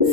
अस्सलाम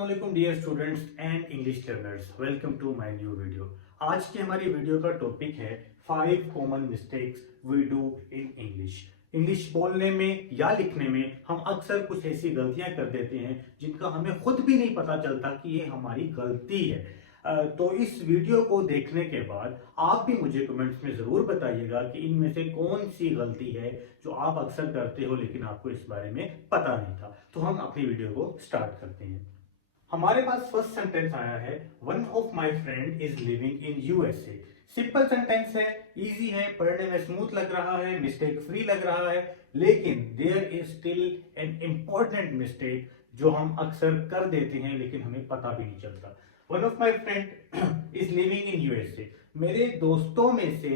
वालेकुम dear students and English learners, welcome to my new video. आज की हमारी वीडियो का टॉपिक है 5 common mistakes we do in English. English बोलने में या लिखने में हम अक्सर कुछ ऐसी गलतियां कर देते हैं जिनका हमें खुद भी नहीं पता चलता कि ये हमारी गलती है। तो इस वीडियो को देखने के बाद आप भी मुझे कमेंट्स में ज़रूर बताइएगा कि इनमें से कौन सी गलती है जो आप अक्सर करते हो लेकिन आपको इस बारे में पता नहीं था। तो हम अपनी वीडियो को स्टार्ट करते हैं। हमारे पास फर्स्ट सेंटेंस आया है, one of my friend is living in USA. Simple sentence है, इजी है, पढ़ने में स्मूथ लग रहा है, मिस्टेक फ्री लग रहा है, लेकिन there is still an important mistake जो हम अक्सर कर देते हैं लेकिन हमें पता भी नहीं चलता। One of my friend is living in USA. मेरे दोस्तों में से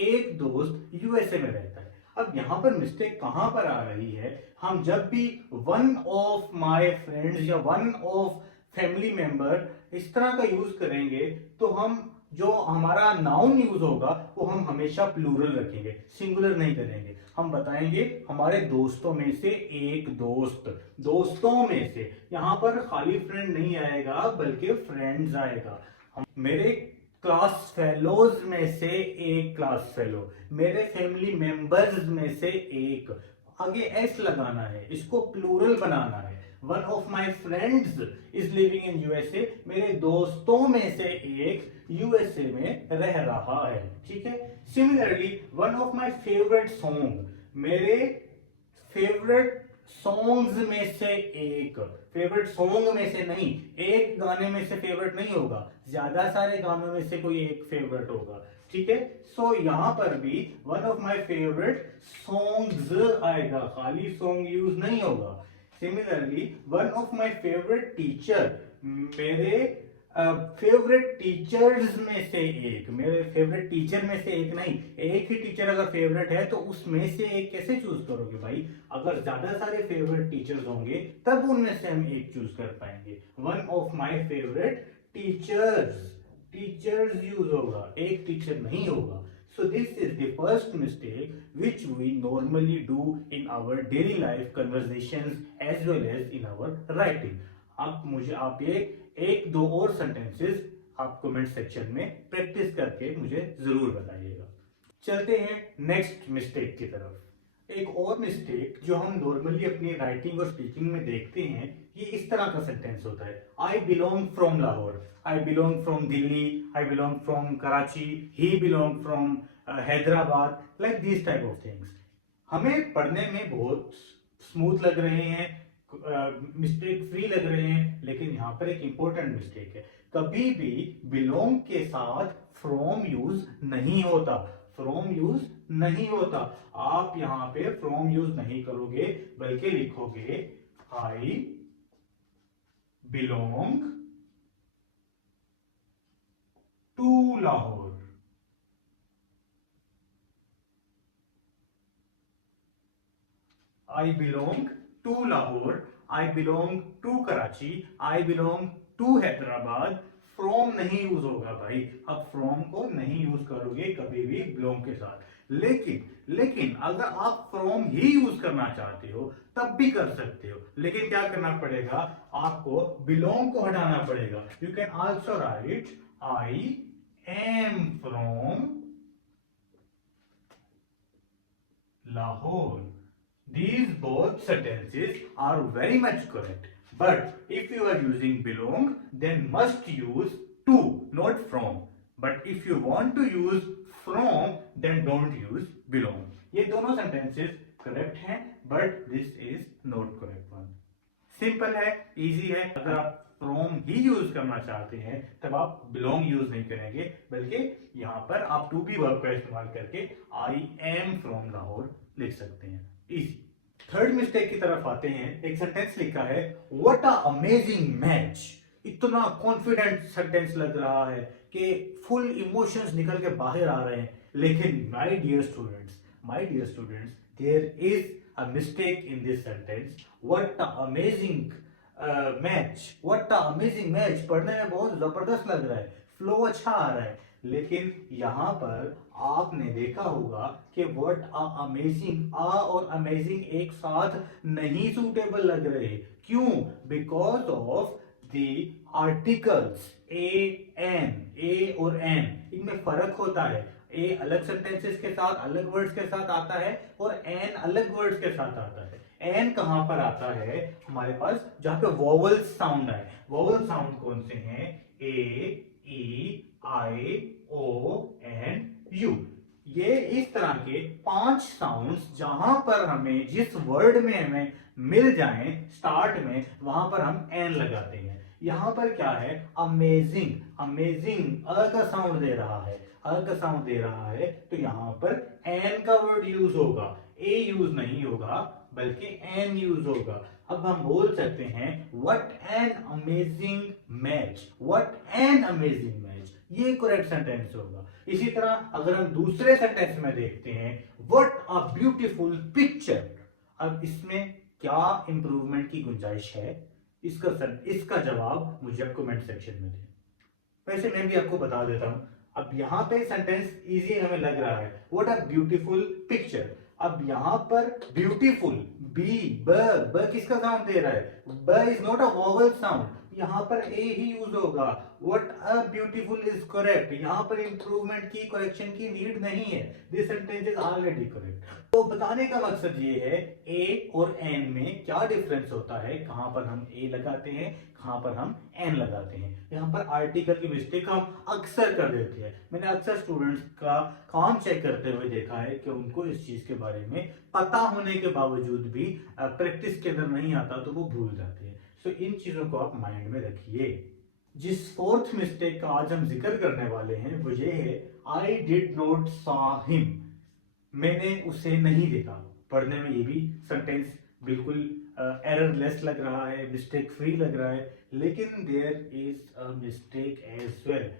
एक दोस्त यूएसए में रहता है। अब यहां पर मिस्टेक कहां पर आ रही है? हम जब भी वन ऑफ माई फ्रेंड्स या वन ऑफ फैमिली मेंबर इस तरह का यूज करेंगे तो हम जो हमारा नाउन यूज होगा वो हम हमेशा प्लूरल रखेंगे, सिंगुलर नहीं करेंगे। हम बताएंगे हमारे दोस्तों में से एक दोस्त, दोस्तों में से, यहां पर खाली फ्रेंड नहीं आएगा बल्कि फ्रेंड्स आएगा। मेरे क्लास फेलोज में से एक क्लास फेलो, मेरे फैमिली मेंबर्स में से एक, आगे एस लगाना है, इसको प्लूरल बनाना है। One of my friends is living in USA, मेरे दोस्तों में से एक यूएसए में रह रहा है। ठीक है। Similarly one of my favourite song, मेरे फेवरेट सॉन्ग्स में से एक, फेवरेट सॉन्ग में से नहीं, एक गाने में से फेवरेट नहीं होगा, ज्यादा सारे गानों में से कोई एक फेवरेट होगा। ठीक है। सो यहां पर भी one of my favourite songs आएगा, खाली सॉन्ग यूज नहीं होगा। Similarly one of my favourite teacher, मेरे फेवरेट टीचर्स में से एक, मेरे फेवरेट टीचर में से एक नहीं, एक ही टीचर अगर फेवरेट है तो उसमें से एक कैसे चूज करोगे भाई? अगर ज्यादा सारे फेवरेट टीचर्स होंगे तब उनमें से हम एक चूज कर पाएंगे। One of my favourite teachers, teachers use होगा, एक टीचर नहीं होगा। So this is the first mistake which we normally do in our daily life conversations as well as in our writing. आप ये एक दो और सेंटेंसेस आप कमेंट सेक्शन में प्रैक्टिस करके मुझे जरूर बताइएगा। चलते हैं नेक्स्ट मिस्टेक की तरफ। एक और मिस्टेक जो हम नॉर्मली अपनी राइटिंग और स्पीकिंग में देखते हैं, ये इस तरह का सेंटेंस होता है, I belong from Lahore, I belong from Delhi, I belong from Karachi, he belong from Hyderabad, like this type of things. हमें पढ़ने में बहुत स्मूथ लग रहे हैं, मिस्टेक फ्री लग रहे हैं, लेकिन यहां पर एक इंपॉर्टेंट मिस्टेक है, कभी भी बिलोंग के साथ फ्रॉम यूज नहीं होता, फ्रॉम यूज नहीं होता। आप यहां पे फ्रॉम यूज नहीं करोगे बल्कि लिखोगे I belong to Lahore, I belong to Lahore, I belong to Karachi, I belong to Hyderabad। From नहीं यूज होगा भाई, अब फ्रॉम को नहीं यूज करोगे कभी भी बिलोंग के साथ। लेकिन अगर आप फ्रॉम ही यूज करना चाहते हो तब भी कर सकते हो, लेकिन क्या करना पड़ेगा? आपको बिलोंग को हटाना पड़ेगा। You can also right I am from Lahore. These both sentences are very much correct. But if you are using belong, then must use to, not from. But if you want to use from, then don't use belong. ये दोनों sentences correct हैं, but this is not correct one. Simple है, easy है। अगर आप from he use करना चाहते हैं तब आप बिलोंग यूज नहीं करेंगे, बल्कि यहां पर आप टू बी वर्ब का इस्तेमाल करके आई एम फ्रॉम लाहौर लिख सकते हैं। इजी। थर्ड मिस्टेक की तरफ आते हैं। एक सेंटेंस लिखा है, व्हाट अ अमेजिंग मैच। इतना कॉन्फिडेंट सेंटेंस लग रहा है कि फुल इमोशंस निकल के बाहर आ रहे हैं, लेकिन my dear students, there is a mistake in this sentence. What a amazing match, what a amazing match पढ़ने में बहुत जबरदस्त लग रहा है, फ्लो अच्छा आ रहा है, लेकिन यहाँ पर आपने देखा होगा कि वर्ड अमेजिंग और अमेजिंग एक साथ नहीं सूटेबल लग रहे। क्यों? Because of the articles a और एन, इनमें फर्क होता है। ए अलग सेंटेंसेस के साथ, अलग वर्ड्स के साथ आता है और एन अलग वर्ड्स के साथ आता है। एन कहां पर आता है? हमारे पास जहां पे वोवल साउंड है। वोवल साउंड कौन से हैं? ए, ई, आई, ओ एंड यू। ये इस तरह के 5 साउंड्स जहां पर हमें जिस वर्ड में हमें मिल जाएं स्टार्ट में, वहां पर हम एन लगाते हैं। यहां पर क्या है? अमेजिंग। अमेजिंग अ का साउंड दे रहा है, अ का साउंड दे रहा है, तो यहां पर एन का वर्ड यूज होगा, ए यूज नहीं होगा बल्कि एन यूज होगा। अब हम बोल सकते हैं what an amazing match, what an amazing match, ये करेक्ट सेंटेंस होगा। इसी तरह अगर हम दूसरे सेंटेंस में देखते हैं व्हाट अ ब्यूटीफुल पिक्चर, अब इसमें क्या इंप्रूवमेंट की गुंजाइश है? इसका जवाब मुझे आप कमेंट सेक्शन में दें। वैसे मैं भी आपको बता देता हूं। अब यहाँ पे सेंटेंस इजी हमें लग रहा है, व्हाट अ ब्यूटीफुल पिक्चर। अब यहाँ पर ब्यूटीफुल बी ब किसका साउंड दे रहा है? ब is not a vowel sound, यहाँ पर ए ही यूज होगा। What a beautiful is correct, यहाँ पर इंप्रूवमेंट की, करेक्शन की नीड नहीं है। This sentence is already correct. तो बताने का मकसद ये है ए और एन में क्या डिफरेंस होता है, कहां पर हम ए लगाते हैं, कहां पर हम एन लगाते हैं। यहाँ पर आर्टिकल की मिस्टेक हम अक्सर कर देते हैं। मैंने अक्सर स्टूडेंट्स का काम चेक करते हुए देखा है कि उनको इस चीज के बारे में पता होने के बावजूद भी प्रैक्टिस के अंदर नहीं आता, तो वो भूल जाते हैं। सो इन चीजों को आप माइंड में रखिए। जिस फोर्थ मिस्टेक का आज हम जिक्र करने वाले हैं वो ये है, आई डिड नॉट सॉ हिम, मैंने उसे नहीं देखा। पढ़ने में ये भी सेंटेंस बिल्कुल एररलेस लग रहा है, मिस्टेक फ्री लग रहा है, लेकिन there is a mistake as well.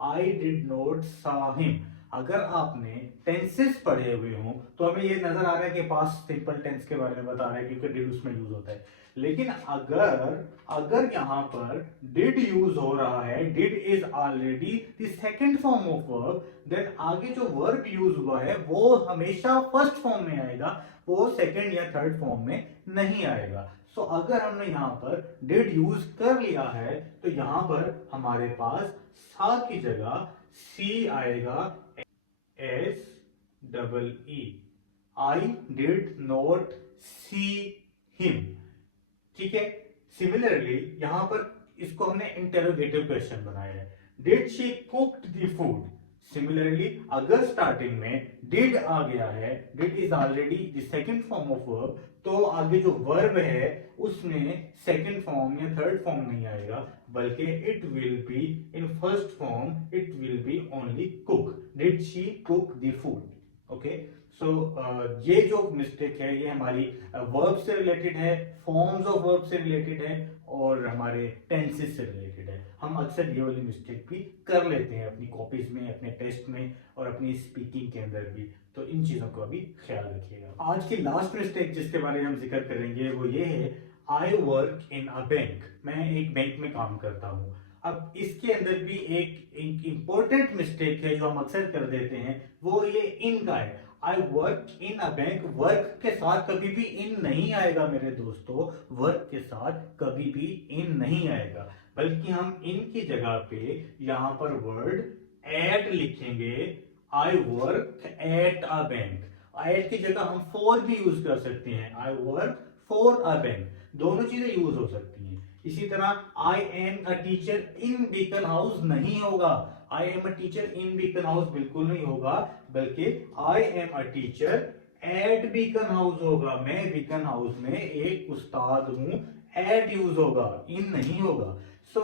I did not saw him, अगर आपने टेंसेस पढ़े हुए हो तो हमें ये नजर आ रहा है कि पास्ट सिंपल टेंस के बारे में बता रहा है क्योंकि डिड उसमें यूज होता है। लेकिन अगर यहाँ पर डिड यूज हो रहा है, did is already the second form of verb, then आगे जो वर्ब यूज हुआ है वो हमेशा फर्स्ट फॉर्म में आएगा, वो सेकंड या थर्ड फॉर्म में नहीं आएगा। सो अगर हमने यहाँ पर डिड यूज कर लिया है तो यहाँ पर हमारे पास सा की जगह सी आएगा, S double E. I did not see him, ठीक है। सिमिलरली यहां पर इसको हमने इंटेरोगेटिव क्वेश्चन बनाया है, did she cooked the food. Similarly अगर स्टार्टिंग में डिड आ गया है, did is already the second form of verb, तो आगे जो वर्ब है उसमें सेकंड फॉर्म या थर्ड फॉर्म नहीं आएगा, बल्कि it will be in first form, it will be only cook, did she cook the food. Okay, so ये जो मिस्टेक है ये हमारी वर्ब से रिलेटेड है, फॉर्म्स ऑफ वर्ब से रिलेटेड है और हमारे टेंसेस से रिलेटेड है। हम अक्सर ये वाली मिस्टेक भी कर लेते हैं अपनी कॉपीज में, अपने टेस्ट में और अपनी स्पीकिंग के अंदर भी, तो इन चीजों का भी ख्याल रखिएगा। आज की लास्ट मिस्टेक जिसके बारे में हम जिक्र करेंगे वो ये है, I work in a bank, मैं एक बैंक में काम करता हूँ। अब इसके अंदर भी एक इंपॉर्टेंट मिस्टेक है जो हम अक्सर कर देते हैं, वो ये इन का है। I work in a bank, work के साथ कभी भी इन नहीं आएगा मेरे दोस्तों, वर्क के साथ कभी भी इन नहीं आएगा, बल्कि हम इन की जगह पे यहाँ पर वर्ड एट लिखेंगे। I work at a bank, at की जगह हम फॉर भी यूज कर सकते हैं, I work for a bank, दोनों चीजें यूज हो सकती हैं। इसी तरह I am a teacher in Beacon House नहीं होगा, I am a teacher in Beacon House बिल्कुल नहीं होगा, बल्कि I am a teacher at Beacon House होगा, मैं बीकन हाउस में एक उस्ताद हूं, एट यूज होगा, इन नहीं होगा। So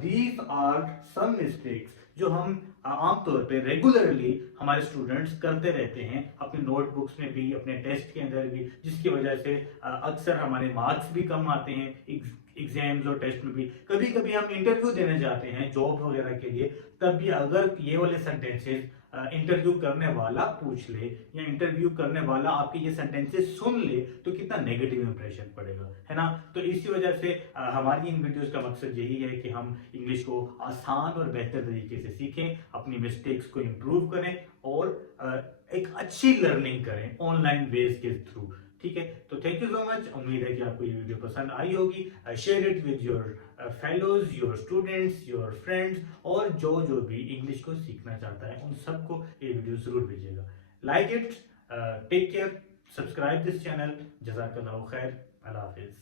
these are some mistakes जो हम आमतौर पे रेगुलरली हमारे स्टूडेंट्स करते रहते हैं अपने नोटबुक्स में भी, अपने टेस्ट के अंदर भी, जिसकी वजह से अक्सर हमारे मार्क्स भी कम आते हैं एग्जाम्स और टेस्ट में भी। कभी कभी हम इंटरव्यू देने जाते हैं जॉब वगैरह के लिए, तब भी अगर ये वाले सेंटेंसेस इंटरव्यू करने वाला पूछ ले या इंटरव्यू करने वाला आपके ये सेंटेंसेस सुन ले तो कितना नेगेटिव इंप्रेशन पड़ेगा, है ना। तो इसी वजह से हमारी इन वीडियोस का मकसद यही है कि हम इंग्लिश को आसान और बेहतर तरीके से सीखें, अपनी मिस्टेक्स को इम्प्रूव करें और एक अच्छी लर्निंग करें ऑनलाइन बेस के थ्रू। ठीक है, तो थैंक यू सो मच। उम्मीद है कि आपको ये वीडियो पसंद आई होगी। Share it with your fellows, your students, your friends, और जो भी इंग्लिश को सीखना चाहता है उन सबको ये वीडियो जरूर भेजिएगा। Like it, take care, subscribe this channel. जज़ाकल्लाहु खैर, अल्लाह हाफिज।